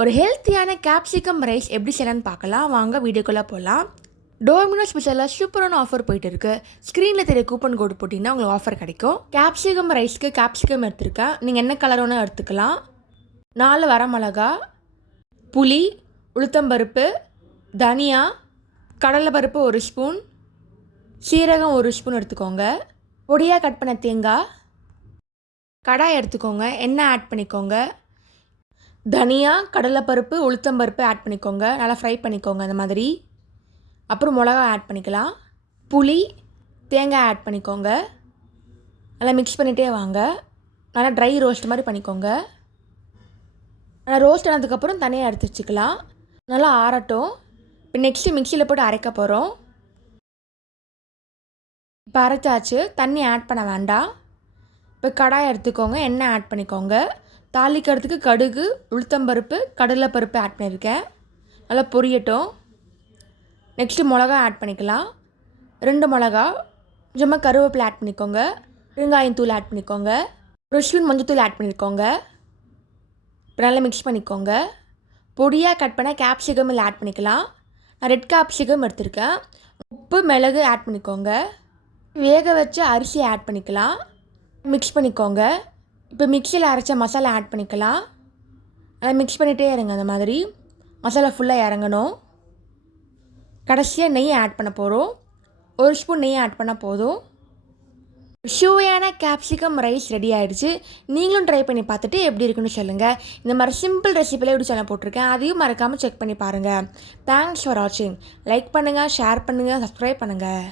ஒரு ஹெல்த்தியான capsicum rice எப்படி செய்யலான்னு பார்க்கலாம். வாங்க வீடியோக்குள்ளே போகலாம் டோமினோஸ் பிசாவில் சூப்பரான ஆஃபர் போயிட்டு இருக்கு. ஸ்க்ரீனில் தெரிய கூப்பன் கோடு போட்டிங்கன்னா உங்களுக்கு ஆஃபர் கிடைக்கும். கேப்சிகம் ரைஸ்க்கு கேப்சிகம் எடுத்திருக்கேன் நீங்கள் என்ன கலர் வேணால் எடுத்துக்கலாம். நாலு வரமிளகா புளி உளுத்தம்பருப்பு தனியா கடலைப்பருப்பு ஒரு ஸ்பூன் சீரகம் ஒரு ஸ்பூன் எடுத்துக்கோங்க. பொடியாக கட் பண்ண தேங்காய் கடாய் எடுத்துக்கோங்க. எண்ணெய் ஆட் பண்ணிக்கோங்க. தனியா கடலைப்பருப்பு உளுத்தம்பருப்பு ஆட் பண்ணிக்கோங்க. நல்லா ஃப்ரை பண்ணிக்கோங்க அந்த மாதிரி. அப்புறம் மிளகா ஆட் பண்ணிக்கலாம். புளி தேங்காய் ஆட் பண்ணிக்கோங்க. நல்லா மிக்ஸ் பண்ணிகிட்டே வாங்க. நல்லா ட்ரை ரோஸ்ட் மாதிரி பண்ணிக்கோங்க. நல்லா ரோஸ்ட் ஆனதுக்கப்புறம் தனியாக எடுத்து வச்சுக்கலாம். நல்லா ஆறட்டும். இப்போ நெக்ஸ்ட்டு மிக்சியில் போட்டு அரைக்க போகிறோம் இப்போ அரைச்சாச்சு. தண்ணி ஆட் பண்ண வேண்டாம். இப்போ கடாய் எடுத்துக்கோங்க. எண்ணெய் ஆட் பண்ணிக்கோங்க. தாளிக்கிறதுக்கு கடுகு உளுத்தம்பருப்பு கடலைப்பருப்பு ஆட் பண்ணியிருக்கேன். நல்லா பொரியட்டும். நெக்ஸ்ட்டு மிளகா ஆட் பண்ணிக்கலாம். ரெண்டு மிளகா கொஞ்சமாக கருவேப்பிலை ஆட் பண்ணிக்கோங்க. பெருங்காயம் தூள் ஆட் பண்ணிக்கோங்க. ஒரு ஸ்பூன் மஞ்சத்தூள் ஆட் பண்ணிக்கோங்க. இப்போ நல்லா மிக்ஸ் பண்ணிக்கோங்க. பொடியாக கட் பண்ண கேப்சிகம் இல்லை ஆட் பண்ணிக்கலாம். நான் ரெட் கேப்சிகம் எடுத்திருக்கேன். உப்பு மிளகு ஆட் பண்ணிக்கோங்க. வேக வச்ச அரிசி ஆட் பண்ணிக்கலாம். மிக்ஸ் பண்ணிக்கோங்க. இப்போ மிக்சியில் அரைச்ச மசாலா ஆட் பண்ணிக்கலாம். அதை மிக்ஸ் பண்ணிகிட்டே இருங்க அந்த மாதிரி. மசாலா ஃபுல்லாக இறங்கணும். கடைசியாக நெய் ஆட் பண்ண போகிறோம் ஒரு ஸ்பூன் நெய் ஆட் பண்ணால் போதும். ஷூவையான கேப்சிகம் ரைஸ் ரெடி ஆகிடுச்சு நீங்களும் ட்ரை பண்ணி பார்த்துட்டு எப்படி இருக்குன்னு சொல்லுங்கள் இந்த மாதிரி சிம்பிள் ரெசிபியில் எப்படி சேனல் போட்டிருக்கேன். அதையும் மறக்காமல் செக் பண்ணி பாருங்கள் தேங்க்ஸ் ஃபார் வாட்சிங் லைக் பண்ணுங்கள் ஷேர் பண்ணுங்கள் சப்ஸ்கிரைப் பண்ணுங்கள்